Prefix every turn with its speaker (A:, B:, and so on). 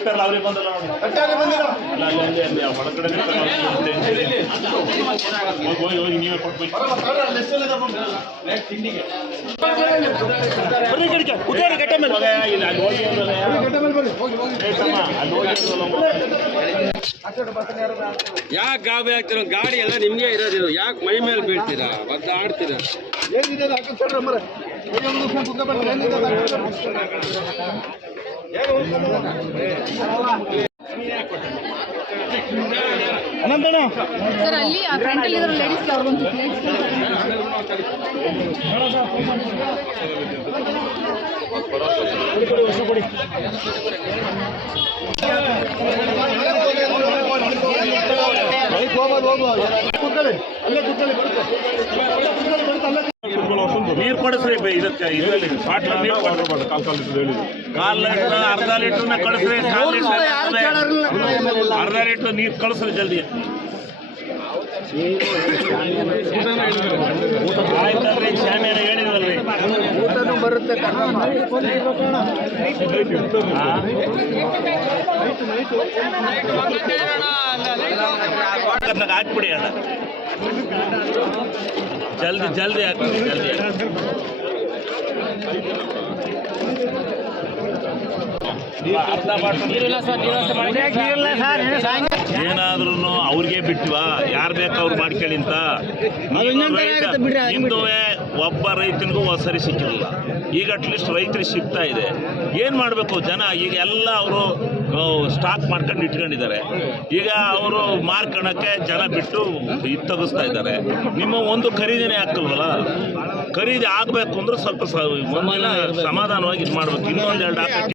A: ಅಂದ್ರಲ್ಲ. ಅವ್ರಿಗೆ ಬಂದಲ್ಲ ನೋಡಿ.
B: ಯಾಕೆ ಗಾಬರಿ ಆಗ್ತಿರೋ? ಗಾಡಿ ಎಲ್ಲ ನಿಮ್ಗೆ ಇರೋದಿಲ್ಲ ಯಾಕೆ ಮೈ ಮೇಲೆ ಬೀಳ್ತೀರಾ? ಒದ್ದಾಡ್ತೀರಾ
A: ಅನಂತಣ್ಣ
C: ಸರ್ ಅಲ್ಲಿ ಆ ಫ್ರಂಟ್ ಅಲ್ಲಿ ಇರೋ ಅವ್ರಿಗೊಂದು ಲೇಡೀಸ್
A: ನೀರು ಕೊಡಿಸ್ರಿ ಬೆ- ಇದಕ್ಕೆ ಇದರಲ್ಲಿ. ಬಾಟ್ಲ ನೀರು ಕೊಡ್ರಿ ಕಾಲ್ ಲೀಟರ್ ಅರ್ಧ ಲೀಟ್ರ್ನ ಕಳಿಸ್ರಿ ಕಾಲ್ ಲೀಟ್ರ್ ಅರ್ಧ ಲೀಟರ್ ನೀರು ಕಳಿಸ್ರಿ ಜಲ್ದಿ. ಆಯ್ತಲ್ರಿ ಶಾಮಿಯಾನ ಹೇಳಿದ್ರಲ್ರಿ. ಬರುತ್ತೆ ಹಾಕ್ಬಿಡಿ ಅಣ್ಣ ಜಲ್ದಿ ಜಲ್ದಿ ಹಾಕ್ಬಿಡಿ ಜಲ್ದಿ ಅರ್ಧ ಬಾಟ್ಲು ಏನಾದ್ರೂ ಅವ್ರಿಗೆ ಬಿಟ್ವಾ? ಯಾರು ಬೇಕು ಅವ್ರು ಮಾಡ್ಕೊಳ್ಳಿ ಅಂತ? ಹಿಂದುವೆ ಒಬ್ಬ ರೈತನಿಗೂ ಸರಿ ಸಿಕ್ಕಿರಲಿಲ್ಲ ಈಗ ಅಟ್ಲೀಸ್ಟ್ ರೈತರಿಗೆ ಸಿಗ್ತಾ ಇದೆ. ಏನು ಮಾಡಬೇಕು ಜನ? ಈಗ ಎಲ್ಲ ಅವರು ಸ್ಟಾಕ್ ಮಾಡ್ಕೊಂಡು ಇಟ್ಕೊಂಡಿದ್ದಾರೆ. ಈಗ ಅವರು ಮಾರ್ಕೊಳಕ್ಕೆ ಜನ ಬಿಟ್ಟು ಇದು ತೆಗಿಸ್ತಾ ಇದ್ದಾರೆ. ನಿಮ್ಮ ಒಂದು ಖರೀದಿನೇ ಹಾಕಲ್ವಲ್ಲ? ಖರೀದಿ ಆಗಬೇಕು ಅಂದ್ರೆ ಸ್ವಲ್ಪ ಸಮಾಧಾನವಾಗಿ ಇದು ಮಾಡ್ಬೇಕು. ಇನ್ನೊಂದು ಎರಡು